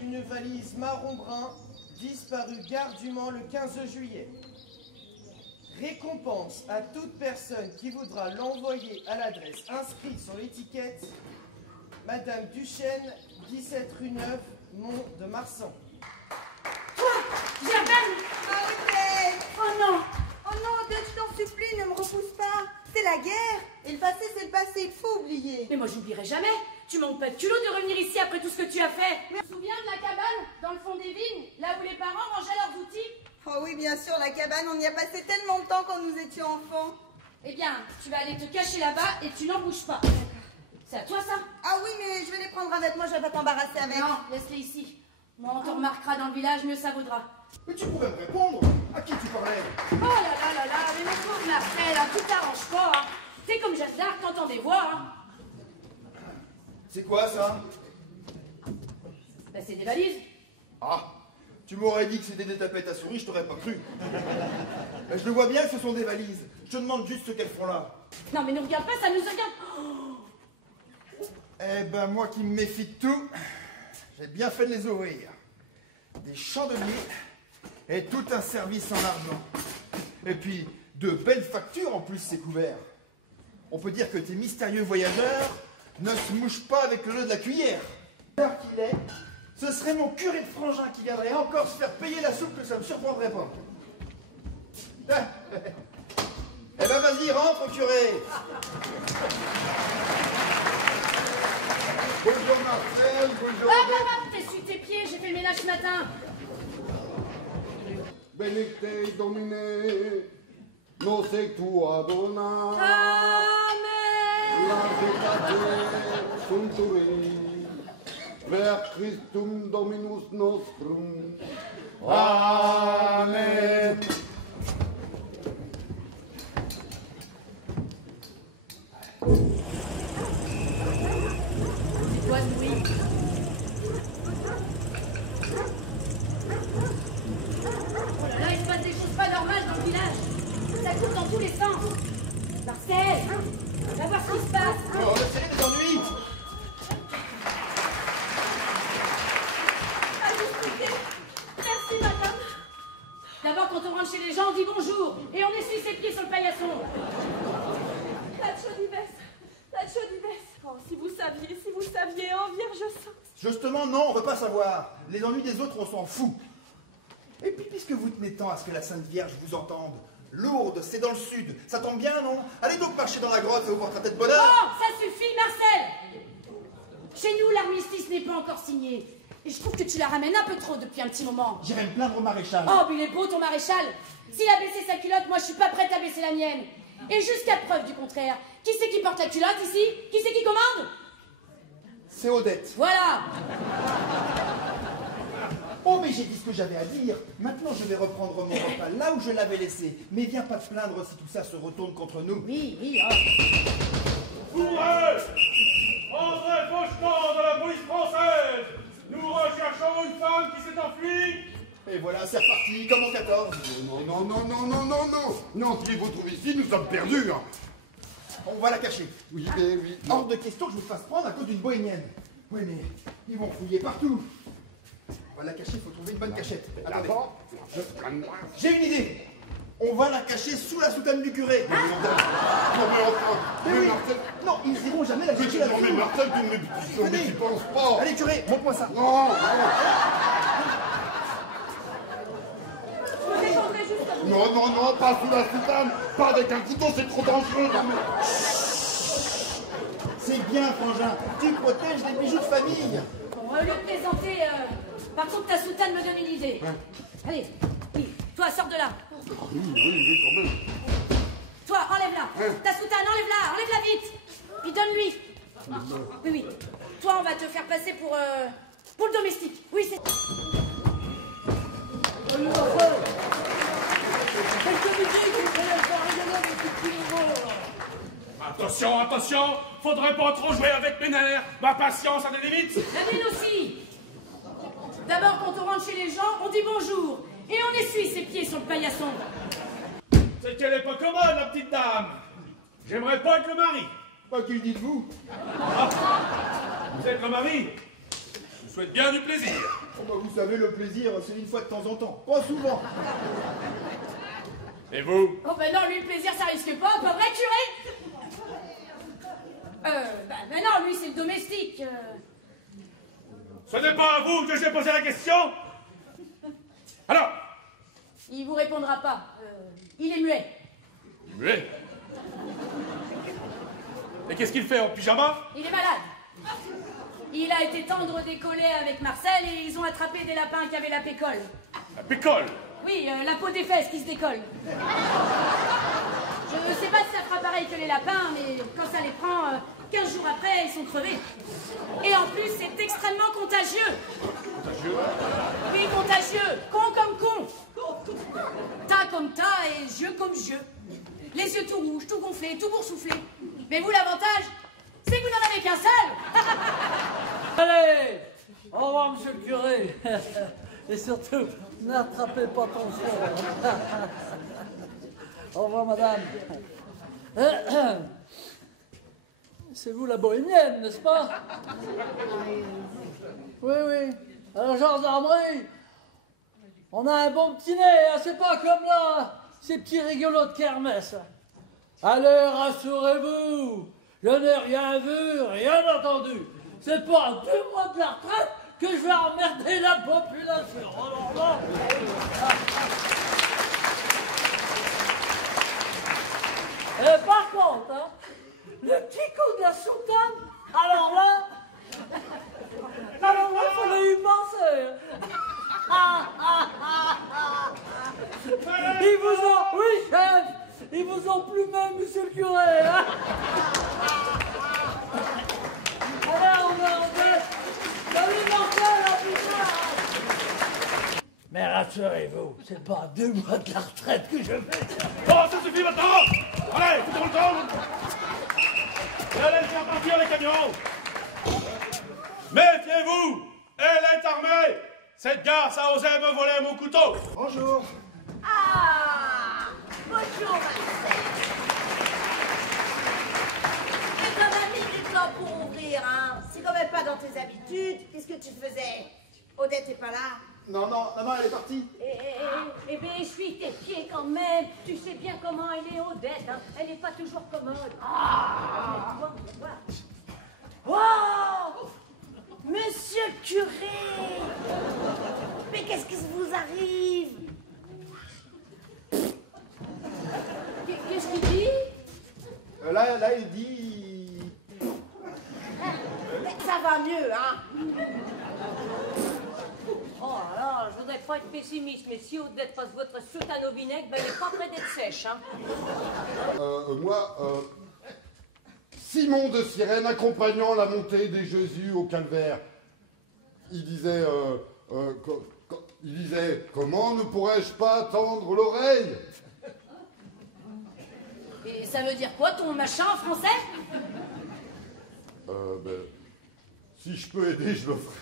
une valise marron brun disparue gare du Mans le 15 juillet. Récompense à toute personne qui voudra l'envoyer à l'adresse inscrite sur l'étiquette Madame Duchesne, 17 rue Neuve, Mont de Marsan. Toi, Germaine! Arrêtez! Oh non! Oh non, Dieu, je t'en supplie, ne me repousse pas. C'est la guerre. Et le passé, c'est le passé, il faut oublier. Mais moi, j'oublierai jamais. Tu manques pas de culot de revenir ici après tout ce que tu as fait. Tu te souviens de la cabane, dans le fond des vignes, là où les parents rangeaient leurs outils? Oh oui, bien sûr, la cabane, on y a passé tellement de temps quand nous étions enfants. Eh bien, tu vas aller te cacher là-bas et tu n'en bouges pas. C'est à toi, ça? Ah oui, mais je vais les prendre avec moi, je vais pas t'embarrasser avec. Non, laisse-les ici. Moi, on te remarquera dans le village, mieux ça vaudra. Mais tu pouvais me répondre. À qui tu parlais? Oh là là là là, mais mon pauvre Marcel, hein, tout t'arrange pas. Hein. T'es comme Jeanne d'Arc, t'entends des voix. Hein. C'est quoi ça? Bah, c'est des valises. Ah, tu m'aurais dit que c'était des tapettes à souris, je t'aurais pas cru. Ben, je le vois bien que ce sont des valises. Je te demande juste ce qu'elles font là. Non mais ne regarde pas, ça nous regarde. Oh. Eh ben moi qui me méfie de tout, j'ai bien fait de les ouvrir. Des chandeliers et tout un service en argent. Et puis de belles factures en plus c'est couvert. On peut dire que tes mystérieux voyageurs ne se mouchent pas avec le nœud de la cuillère. L'heure qu'il est, ce serait mon curé de frangin qui viendrait encore se faire payer la soupe que ça me surprendrait pas. Eh ben vas-y, rentre curé. Bonjour Marcel, bonjour. T'essuies tes pieds, j'ai fait le ménage ce matin. Benedicte Domine, nos tua dona. Amen. La vecate sunturi, per Christum Dominus nostrum. Amen. C'est quoi ce bruit? Oh là là, il se passe des choses pas normales dans le village. Ça court dans tous les sens. Marcel, va voir ce qui se passe. Oh, le serré des ennuis. Merci, madame. D'abord, quand on rentre chez les gens, on dit bonjour. Et on essuie ses pieds sur le paillasson. La Chodibès, la Chodibès. Oh, si vous saviez, oh Vierge Sainte. Justement, non, on veut pas savoir. Les ennuis des autres, on s'en fout. Et puis, puisque vous tenez tant à ce que la Sainte Vierge vous entende, Lourdes, c'est dans le sud. Ça tombe bien, non? Allez donc marcher dans la grotte et vous porterez de bonheur. Oh, ça suffit, Marcel. Chez nous, l'armistice n'est pas encore signé. Et je trouve que tu la ramènes un peu trop depuis un petit moment. J'irai me plaindre au maréchal. Oh, mais il est beau ton maréchal. S'il a baissé sa culotte, moi je suis pas prête à baisser la mienne. Et jusqu'à preuve du contraire, qui c'est qui porte la culotte ici? Qui c'est qui commande? C'est Odette. Voilà. Oh, mais j'ai dit ce que j'avais à dire. Maintenant, je vais reprendre mon repas là où je l'avais laissé. Mais viens pas te plaindre si tout ça se retourne contre nous. Oui, oui, oh. Courez! André Faucheton de la police française! Nous recherchons une femme qui s'est enfuie! Et voilà, c'est reparti, comme en 14. Non, si vous trouvez ici, nous sommes perdus. Hein. On va la cacher. Oui. Hors de question que je vous fasse prendre à cause d'une bohémienne. Oui, mais ils vont fouiller partout. On va la cacher, il faut trouver une bonne cachette. Attendez. J'ai une idée. On va la cacher sous la soutane du curé. Non, mais enfin, Mais oui. Non, ils n'iront jamais la cacher non, mais là-dessous. Marcel, tu Venez. n'y penses pas. Allez, curé, montre-moi ça. Non, Je me défendrai juste. non, pas sous la soutane. Pas avec un couteau, c'est trop dangereux. Non, mais... C'est bien, frangin. Tu protèges les bijoux de famille. Bon, au lieu de plaisanter, par contre ta soutane me donne une idée. Allez, oui, toi sors de là. Oui, quand même. Toi, enlève-la. Ta soutane, enlève-la vite. Puis donne-lui. Oui. Toi, on va te faire passer pour le domestique. Oui, c'est... Attention, faudrait pas trop jouer avec mes nerfs. Ma patience a des limites. La mienne aussi. D'abord, quand on rentre chez les gens, on dit bonjour. Et on essuie ses pieds sur le paillasson. C'est qu'elle est pas commode, la petite dame. J'aimerais pas être le mari. Pas qu'il dit de vous. Vous êtes le mari? souhaite bien du plaisir. Oh, bah, vous savez, le plaisir, c'est une fois de temps en temps. Pas souvent. Et vous? Oh ben non, lui le plaisir ça risque pas vrai curé? Ben non, lui c'est le domestique. Ce n'est pas à vous que j'ai posé la question. Alors? Il vous répondra pas. Il est muet. Muet. Et qu'est-ce qu'il fait en pyjama? Il est malade. Il a été tendre des collets avec Marcel et ils ont attrapé des lapins qui avaient la pécole. La pécole? Oui, la peau des fesses qui se décolle. Je ne sais pas si ça fera pareil que les lapins, mais quand ça les prend, 15 jours après, ils sont crevés. Et en plus, c'est extrêmement contagieux. Contagieux? Oui, contagieux. Con comme con. Tas comme tas et yeux comme yeux. Les yeux tout rouges, tout gonflés, tout boursouflés. Mais vous, l'avantage, c'est que vous n'en avez qu'un seul. Allez, au revoir, monsieur le curé. Et surtout, n'attrapez pas ton frère. Au revoir, madame. C'est vous la bohémienne, n'est-ce pas? Oui, oui. À la gendarmerie, on a un bon petit nez, hein, c'est pas comme là, ces petits rigolos de kermesse. Allez, rassurez-vous, je n'ai rien vu, rien entendu. C'est pas à 2 mois de la retraite que je vais emmerder la population. Alors là... Et par contre, hein, le petit coup de la soutane, alors là, il fallait y penser. Ils vous ont, oui chef, ils vous ont plumé, monsieur le curé. Hein. Allez, on va, salut Marcel, à plus tard. Mais rassurez-vous, c'est pas à 2 mois de la retraite que je vais. Bon, ça suffit maintenant. Allez, foutez-vous le temps. Et allez faire partir les camions. Méfiez-vous, elle est armée. Cette garce a osé me voler mon couteau. Bonjour. Ah, bonjour, Marcel. Mais quand même mis du temps pour ouvrir, hein. C'est quand même pas dans tes habitudes. Qu'est-ce que tu faisais? Odette est pas là? Non, elle est partie. Eh bien, essuie tes pieds quand même. Tu sais bien comment elle est, Odette. Hein. Elle n'est pas toujours commode. Ah. Wow! Monsieur le curé! Mais qu'est-ce qui vous arrive? Qu'est-ce qu'il dit? Là, il dit... Ça va mieux, hein? Oh là là, je voudrais pas être pessimiste, mais si Odette passe votre soutane au vinaigre, ben elle n'est pas près d'être sèche. Hein. Simon de Cyrène accompagnant la montée des Jésus au calvaire. Il disait, comment ne pourrais-je pas tendre l'oreille? Et ça veut dire quoi, ton machin en français? Si je peux aider, je le ferai.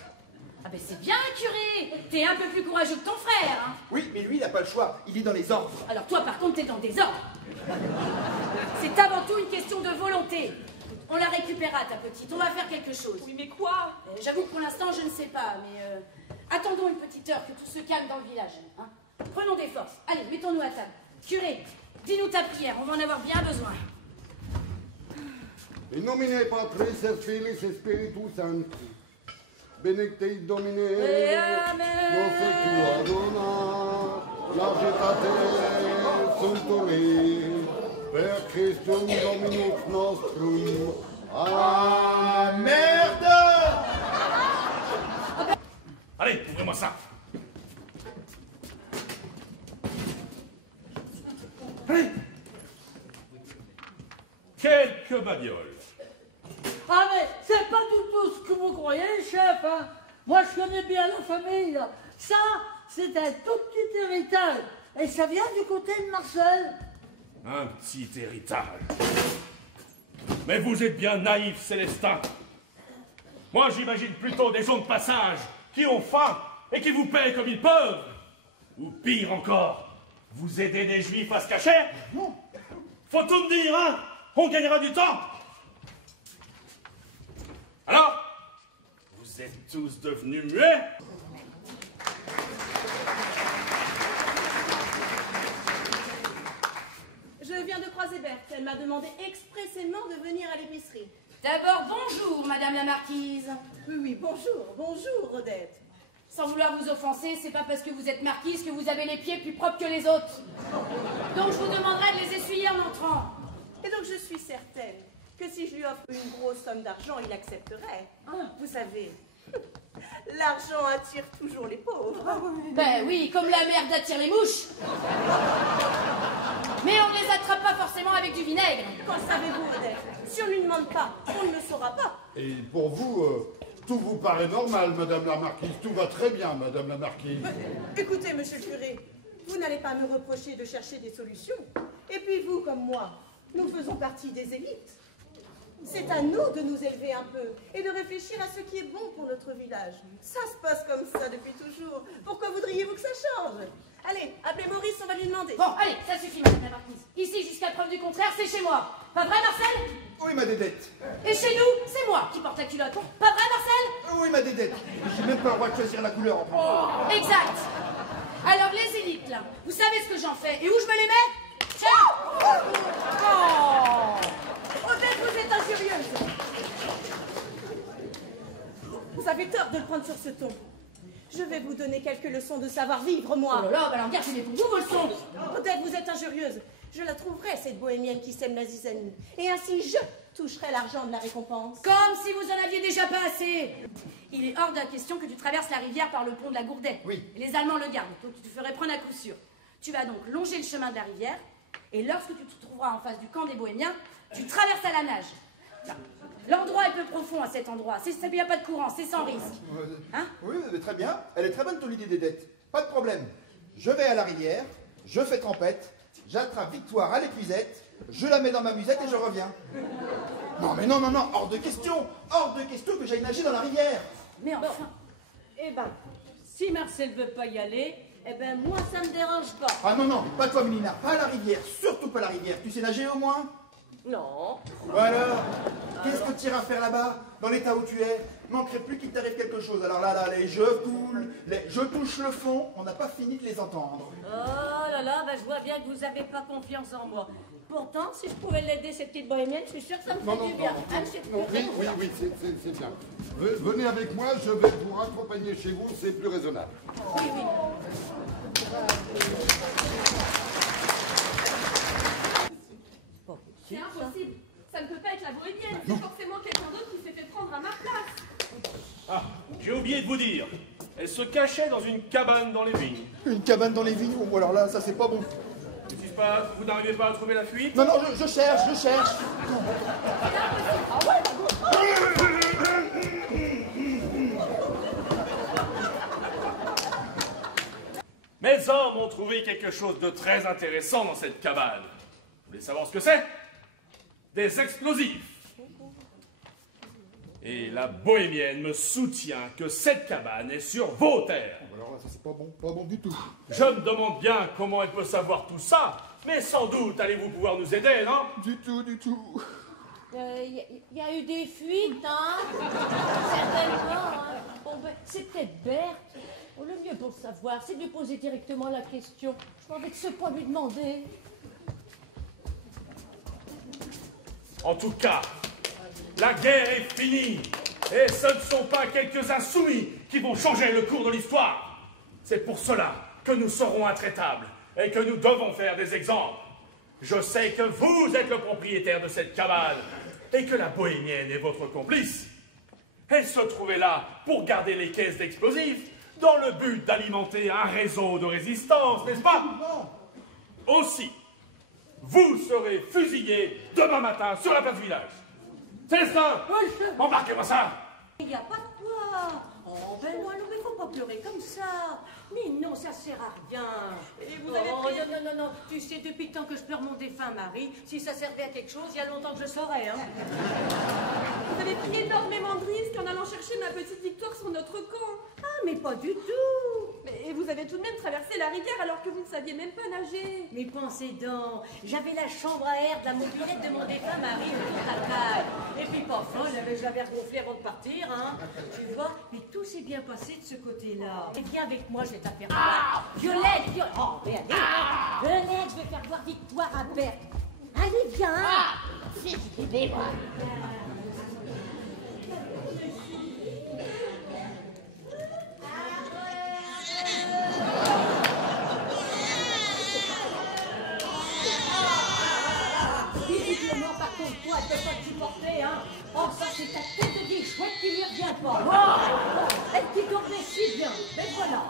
Ah ben c'est bien, curé. T'es un peu plus courageux que ton frère, hein. Oui, mais lui, il n'a pas le choix. Il est dans les ordres. Alors toi, par contre, t'es dans des ordres. C'est avant tout une question de volonté. On la récupérera, ta petite. On va faire quelque chose. Oui, mais quoi? J'avoue que pour l'instant, je ne sais pas, mais attendons une petite heure que tout se calme dans le village. Hein. Prenons des forces. Allez, mettons-nous à table. Curé, dis-nous ta prière. On va en avoir bien besoin. In nomine Patris et Filii et Spiritus Sancti. Benedicte Domine, nos secula dona, largitate Sanctori, per Christum Dominus nostrum. Ah, merde! Allez, ouvrez-moi ça. Allez. Quelques bagnoles. Ah mais c'est pas du tout ce que vous croyez, chef. Hein. Moi je connais bien la famille. Là. Ça, c'est un tout petit héritage. Et ça vient du côté de Marcel. Un petit héritage. Mais vous êtes bien naïf, Célestin. Moi, j'imagine plutôt des gens de passage qui ont faim et qui vous paient comme ils peuvent. Ou pire encore, vous aidez des juifs à se cacher. Faut tout me dire, hein. On gagnera du temps. Alors, vous Vous êtes tous devenus muets? Je viens de croiser Berthe. Elle m'a demandé expressément de venir à l'épicerie. D'abord, bonjour, Madame la Marquise. Oui, bonjour, Odette. Sans vouloir vous offenser, c'est pas parce que vous êtes marquise que vous avez les pieds plus propres que les autres. Donc je vous demanderai de les essuyer en entrant. Et donc je suis certaine que si je lui offre une grosse somme d'argent, il accepterait. Vous savez, l'argent attire toujours les pauvres. Ben oui, comme la merde attire les mouches. Mais on ne les attrape pas forcément avec du vinaigre. Qu'en savez-vous, Odette? Si on ne lui demande pas, on ne le saura pas. Et pour vous, tout vous paraît normal, Madame la Marquise. Tout va très bien, Madame la Marquise. Écoutez, monsieur le curé, vous n'allez pas me reprocher de chercher des solutions. Et puis vous, comme moi, nous faisons partie des élites. C'est à nous de nous élever un peu et de réfléchir à ce qui est bon pour notre village. Ça se passe comme ça depuis toujours. Pourquoi voudriez-vous que ça change? Allez, appelez Maurice, on va lui demander. Bon, allez, ça suffit, Madame la Marquise. Ici, jusqu'à preuve du contraire, c'est chez moi. Pas vrai, Marcel? Oui, ma dédette. Et chez nous, c'est moi qui porte la culotte. Pas vrai, Marcel? Oui, ma dédette. J'ai même pas le droit de choisir la couleur en plus. Exact. Alors, les élites, là, vous savez ce que j'en fais et où je me les mets? Tiens. Odette, vous êtes injurieuse. Vous avez tort de le prendre sur ce ton. Je vais vous donner quelques leçons de savoir-vivre, moi. Oh là là, bah alors gardez-les pour vous, vos leçons. Odette, vous êtes injurieuse. Je la trouverai, cette bohémienne qui sème la zizanie. Et ainsi, je toucherai l'argent de la récompense. Comme si vous en aviez déjà pas assez. Il est hors de la question que tu traverses la rivière par le pont de la Gourdet. Oui. Les Allemands le gardent, donc tu te ferais prendre à coup sûr. Tu vas donc longer le chemin de la rivière, et lorsque tu te trouveras en face du camp des Bohémiens, tu traverses à la nage. Tiens, l'endroit est peu profond à cet endroit. Il n'y a pas de courant, c'est sans risque. Hein? Oui, très bien. Elle est très bonne, ton idée des dettes. Pas de problème. Je vais à la rivière, je fais trempette, j'attrape Victoire à l'épuisette, je la mets dans ma musette et je reviens. Non, mais non, hors de question que j'aille nager dans la rivière. Mais enfin... Eh ben, si Marcel veut pas y aller, eh ben moi ça me dérange pas. Ah non, pas toi, Mélina, pas à la rivière, surtout pas à la rivière. Tu sais nager au moins? Non. Ou alors, qu'est-ce que tu iras faire là-bas, dans l'état où tu es? Manquerait plus qu'il t'arrive quelque chose. Alors là, les jeux coulent, je touche le fond, on n'a pas fini de les entendre. Oh là là, ben je vois bien que vous avez pas confiance en moi. Pourtant, si je pouvais l'aider, cette petite bohémienne, je suis sûre que ça me ferait du bien. Hein, monsieur le curé? Oui, c'est bien. Venez avec moi, je vais vous raccompagner chez vous, c'est plus raisonnable. Oui. C'est impossible. Ça ne peut pas être la bohémienne. C'est forcément quelqu'un d'autre qui s'est fait prendre à ma place. Ah, j'ai oublié de vous dire. Elle se cachait dans une cabane dans les vignes. Une cabane dans les vignes? Oh, alors là, ça c'est pas bon. Qu'est-ce qui se passe? Vous n'arrivez pas à trouver la fuite? Non, je cherche. Mes hommes ont trouvé quelque chose de très intéressant dans cette cabane. Vous voulez savoir ce que c'est? Des explosifs. Et la bohémienne me soutient que cette cabane est sur vos terres. Alors là, ça c'est pas bon du tout. Je me demande bien comment elle peut savoir tout ça, mais sans doute allez-vous pouvoir nous aider, non? Du tout. Il y a eu des fuites, hein? Certainement, hein? Bon, ben, c'est peut-être Berthe. Oh, le mieux pour le savoir, c'est de lui poser directement la question. Je m'en vais pas lui demander. En tout cas, la guerre est finie, et ce ne sont pas quelques insoumis qui vont changer le cours de l'histoire. C'est pour cela que nous serons intraitables, et que nous devons faire des exemples. Je sais que vous êtes le propriétaire de cette cabane, et que la bohémienne est votre complice. Elle se trouvait là pour garder les caisses d'explosifs, dans le but d'alimenter un réseau de résistance, n'est-ce pas? Aussi, vous serez fusillés demain matin sur la place du village. Célestin, embarquez-moi ça. Il n'y a pas de quoi. Oh, ben non, mais faut pas pleurer comme ça. Mais non, ça sert à rien. Et vous avez Oh, pris... non. Tu sais, depuis le temps que je pleure mon défunt mari, si ça servait à quelque chose, il y a longtemps que je le saurais, hein. Vous avez pris énormément de risques en allant chercher ma petite Victoire sur notre camp. Ah, mais pas du tout. Mais Et vous avez tout de même traversé la rivière alors que vous ne saviez même pas nager. Mais pensez donc, j'avais la chambre à air de la mobilette de mon défunt mari au Tataille. Et puis parfois, je l'avais regonflé avant de partir, hein. Tu vois, mais tout s'est bien passé de ce côté-là. Et viens avec moi, je vais t'affaire voir. Violette, Violette. Oh, mais allez, Violette, je vais faire voir victoire à Berthe. Allez, viens. Si, moi. Visiblement, par contre, toi, elle peut pas te supporter, hein. Oh, ça, c'est ta tête de vieille chouette qui lui revient pas. Oh, elle qui tournait si bien. Mais voilà.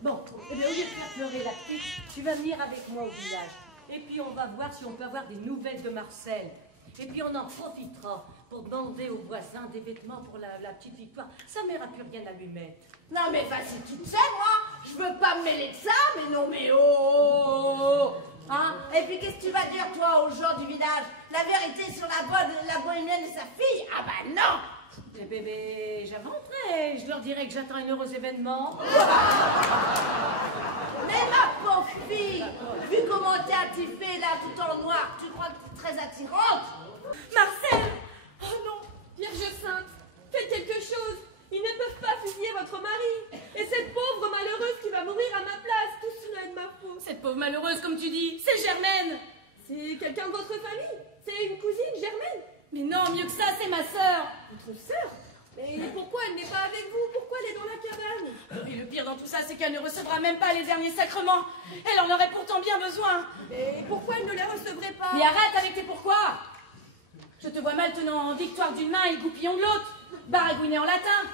Bon, eh bien, au lieu de faire pleurer la petite, tu vas venir avec moi au village. Et puis, on va voir si on peut avoir des nouvelles de Marcel. Et puis, on en profitera pour demander aux voisins des vêtements pour la petite Victoire. Sa mère a plus rien à lui mettre. Non mais vas-y toute seule, moi. Je veux pas me mêler de ça, mais non mais oh. Hein? Et puis qu'est-ce que tu vas dire toi aux gens du village? La vérité sur la bohémienne et sa fille? Ah bah non. Les bébés, j'inventerai. Je leur dirai que j'attends un heureux événement. Mais ma pauvre fille, vu comment t'es attifée là tout en noir, tu crois que t'es très attirante? Marcel! Oh non, Vierge Sainte, faites quelque chose. Ils ne peuvent pas fusiller votre mari. Et cette pauvre malheureuse qui va mourir à ma place, tout cela est de ma faute. Cette pauvre malheureuse, comme tu dis, c'est Germaine. C'est quelqu'un de votre famille? C'est une cousine, Germaine? Mais non, mieux que ça, c'est ma sœur. Votre sœur? Mais pourquoi elle n'est pas avec vous? Pourquoi elle est dans la cabane? Et le pire dans tout ça, c'est qu'elle ne recevra même pas les derniers sacrements. Elle en aurait pourtant bien besoin. Et pourquoi elle ne les recevrait pas? Mais arrête avec tes pourquoi. Je te vois mal tenant victoire d'une main et goupillon de l'autre, baragouiner en latin.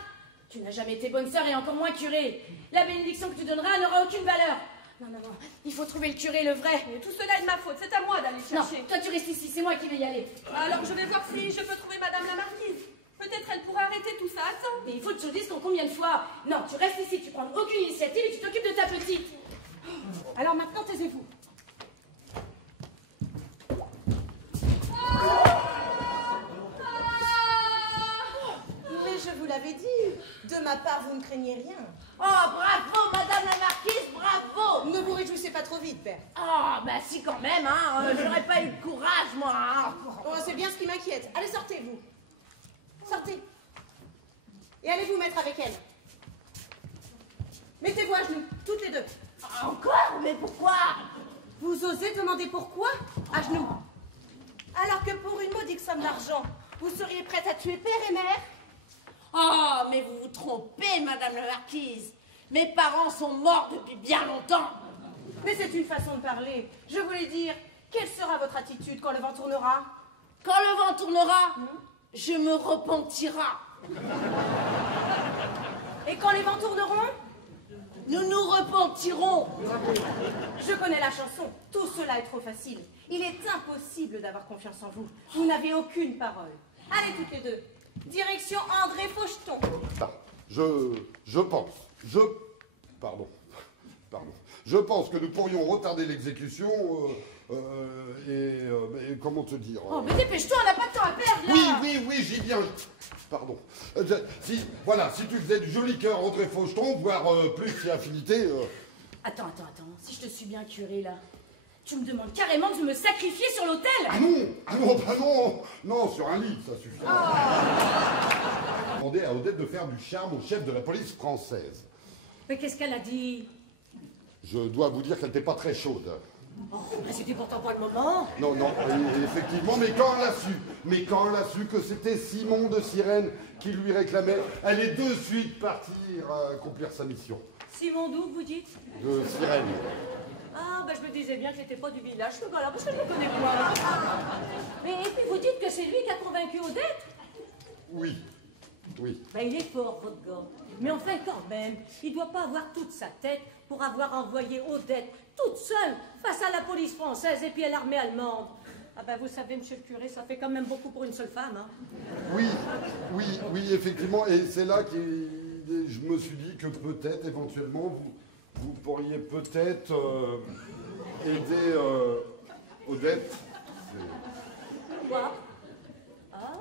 Tu n'as jamais été bonne sœur et encore moins curé. La bénédiction que tu donneras n'aura aucune valeur. Non, non, non, il faut trouver le curé, le vrai. Mais tout cela est de ma faute, c'est à moi d'aller chercher. Non, toi tu restes ici, c'est moi qui vais y aller. Alors je vais voir si je peux trouver Madame la Marquise. Peut-être elle pourra arrêter tout ça. Attends. Mais il faut que je te dise combien de fois. Non, tu restes ici, tu prends aucune initiative et tu t'occupes de ta petite. Alors maintenant, taisez-vous. Mais je vous l'avais dit, de ma part, vous ne craignez rien. Oh bravo Madame la Marquise, bravo. Ne vous réjouissez pas trop vite, père. Oh bah si quand même, hein, j'aurais pas eu le courage moi. Hein. Oh, c'est bien ce qui m'inquiète. Allez, sortez, vous. Sortez. Et allez vous mettre avec elle. Mettez-vous à genoux, toutes les deux. Encore? Mais pourquoi? Vous osez demander pourquoi? À genoux. Alors que pour une modique somme d'argent, vous seriez prête à tuer père et mère? Oh, mais vous vous trompez, Madame la Marquise. Mes parents sont morts depuis bien longtemps. Mais c'est une façon de parler. Je voulais dire, quelle sera votre attitude quand le vent tournera? Quand le vent tournera, je me repentirai. Et quand les vents tourneront? Nous nous repentirons. Je connais la chanson. Tout cela est trop facile. Il est impossible d'avoir confiance en vous. Vous n'avez aucune parole. Allez toutes les deux. Direction André Faucheton. Ah, je pense que nous pourrions retarder l'exécution et comment te dire Oh, mais dépêche-toi, on n'a pas de temps à perdre, là. Oui, j'y viens. Pardon. Si tu faisais du joli cœur André Faucheton, voire plus si affinité... Attends. Si je te suis bien curé, là, tu me demandes carrément de me sacrifier sur l'autel. Ah non, sur un lit, ça suffit. Demander à Odette de faire du charme au chef de la police française. Mais qu'est-ce qu'elle a dit? Je dois vous dire qu'elle n'était pas très chaude. Oh, mais c'était pourtant pas le moment. Non, effectivement, mais quand elle a su que c'était Simon de Sirène qui lui réclamait, elle est de suite partie accomplir sa mission. Simon d'où, vous dites? De Sirène. Ah, ben je me disais bien que c'était pas du village, ce gars-là, parce que je le connais pas. Mais et puis vous dites que c'est lui qui a convaincu Odette? Oui. Ben il est fort, votre gars. Mais enfin, quand même, il doit pas avoir toute sa tête pour avoir envoyé Odette toute seule face à la police française et puis à l'armée allemande. Ah ben vous savez, monsieur le curé, ça fait quand même beaucoup pour une seule femme, hein. Oui, effectivement, et c'est là que je me suis dit que peut-être, éventuellement, vous pourriez peut-être aider Odette. Quoi? Ah.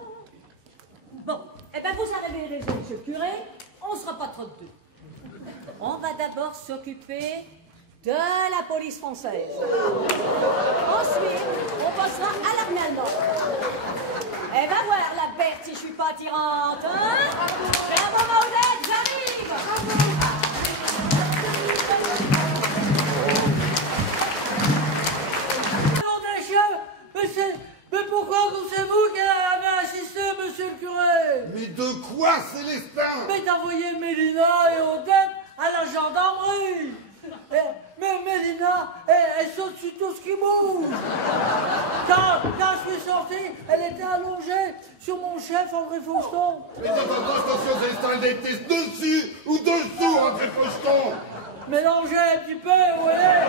Bon, eh ben vous avez raison, monsieur le curé, on sera pas trop de deux. On va d'abord s'occuper de la police française. Ensuite, on passera à l'armée allemande. Et va voir la bête si je suis pas attirante, hein? Bravo Maudette, j'arrive! Mais pourquoi c'est vous qui avez assisté, monsieur le curé? Mais de quoi, Célestin? Mais d'envoyer Mélina et Odette à la gendarmerie. Mais Mélina, elle saute sur tout ce qui bouge. Quand je suis sorti, elle était allongée sur mon chef, André Faucheton. Mais attention, Célestin, elle était dessus ou dessous, André Faucheton. Mélangez un petit peu, vous voyez.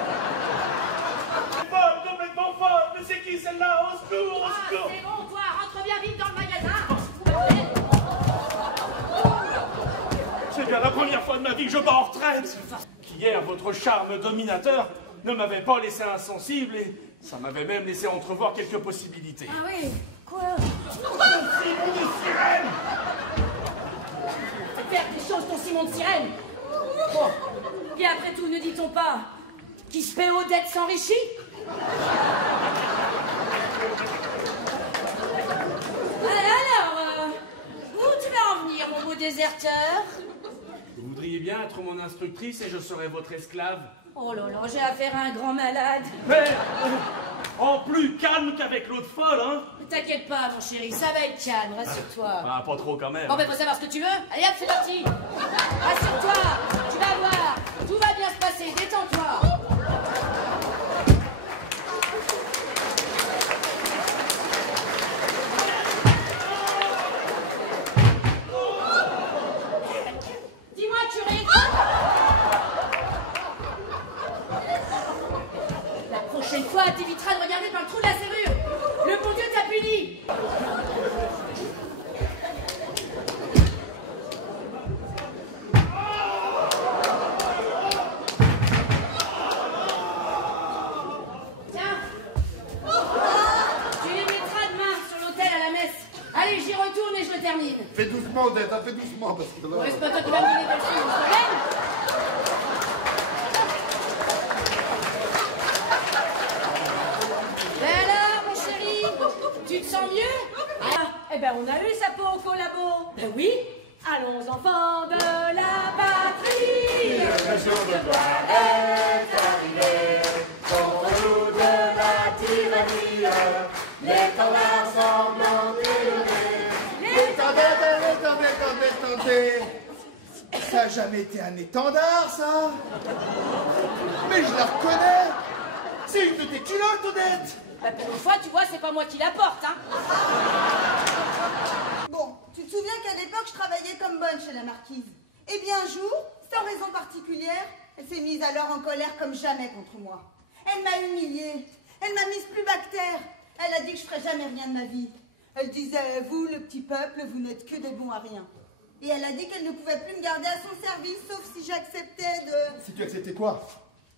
Folle, complètement folle. Mais c'est qui celle-là? Au secours, au secours. C'est bon, toi, rentre bien vite dans le magasin. C'est bien la première fois de ma vie que je pars en retraite. Qu'hier, votre charme dominateur ne m'avait pas laissé insensible et ça m'avait même laissé entrevoir quelques possibilités. Ah oui, quoi? Simon de Sirène! Fais faire des choses, ton Simon de Sirène. Bon, et après tout, ne dit-on pas qui se paie aux dettes s'enrichit? Alors, où tu vas en venir, mon beau déserteur? Vous voudriez bien être mon instructrice et je serai votre esclave? Oh là là, j'ai affaire à un grand malade. Mais, en plus calme qu'avec l'autre folle, hein? Ne t'inquiète pas, mon chéri, ça va être calme, rassure-toi. Ah, pas trop quand même. Bon, ben, faut savoir ce que tu veux. Allez, hop, c'est parti. Rassure-toi, tu vas voir, tout va bien se passer, détends-toi. Dis-moi, curé. La prochaine fois, t'éviteras de regarder par le trou de la serrure. Le bon Dieu t'a puni. Tiens. Tu les mettras demain sur l'autel à la messe. Allez, j'y retourne et je le termine. Fais doucement, Odette, hein, fais doucement, parce que là... Ouais, c'est pas toi qui vas me donner des choses, problème. Ben alors, mon chéri, tu te sens mieux? Ah, eh ben on a eu sa peau au collabo. Ben oui. Allons enfants de la patrie. Le jour de gloire est arrivé, contre nous de la tyrannie, l'étendard semblant élevé. Attendez. Ça n'a jamais été un étendard, ça. Mais je la reconnais. C'est une de tes culottes, Odette. Bah pour une fois, tu vois, c'est pas moi qui la porte, hein. Bon, tu te souviens qu'à l'époque, je travaillais comme bonne chez la marquise. Et bien un jour, sans raison particulière, elle s'est mise alors en colère comme jamais contre moi. Elle m'a humiliée. Elle m'a mise plus bas que terre. Elle a dit que je ferais jamais rien de ma vie. Elle disait, vous, le petit peuple, vous n'êtes que des bons à rien. Et elle a dit qu'elle ne pouvait plus me garder à son service, sauf si j'acceptais Si tu acceptais quoi?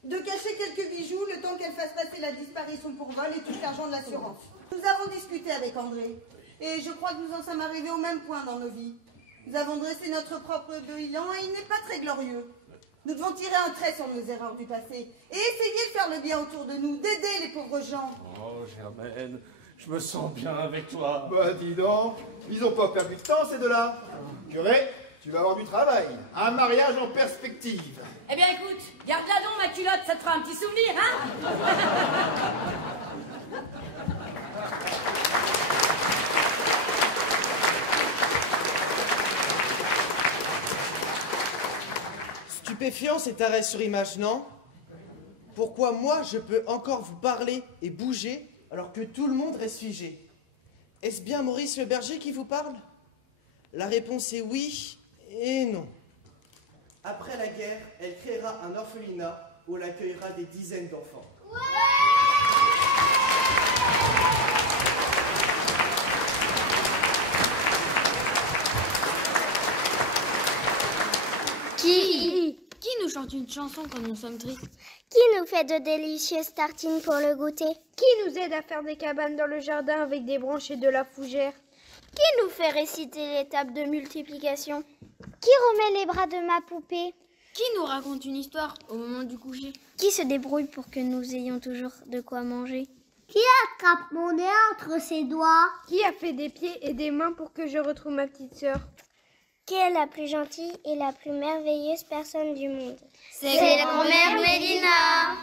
de cacher quelques bijoux le temps qu'elle fasse passer la disparition pour vol et tout l'argent de l'assurance. Nous avons discuté avec André. Et je crois que nous en sommes arrivés au même point dans nos vies. Nous avons dressé notre propre bilan et il n'est pas très glorieux. Nous devons tirer un trait sur nos erreurs du passé et essayer de faire le bien autour de nous, d'aider les pauvres gens. Oh, Germaine, je me sens bien avec toi. Bah dis donc, ils ont pas perdu de temps ces deux-là. Curé, tu vas avoir du travail. Un mariage en perspective. Eh bien écoute, garde-la donc ma culotte, ça te fera un petit souvenir, hein. Stupéfiant cet arrêt sur image, non? Pourquoi moi je peux encore vous parler et bouger alors que tout le monde reste figé? Est-ce bien Maurice le berger qui vous parle? La réponse est oui et non. Après la guerre, elle créera un orphelinat où elle accueillera des dizaines d'enfants. Qui nous chante une chanson quand nous sommes tristes? Qui nous fait de délicieuses tartines pour le goûter? Qui nous aide à faire des cabanes dans le jardin avec des branches et de la fougère? Qui nous fait réciter les tables de multiplication? Qui remet les bras de ma poupée? Qui nous raconte une histoire au moment du coucher? Qui se débrouille pour que nous ayons toujours de quoi manger? Qui attrape mon nez entre ses doigts? Qui a fait des pieds et des mains pour que je retrouve ma petite sœur? Qui est la plus gentille et la plus merveilleuse personne du monde? C'est la grand-mère Mélina.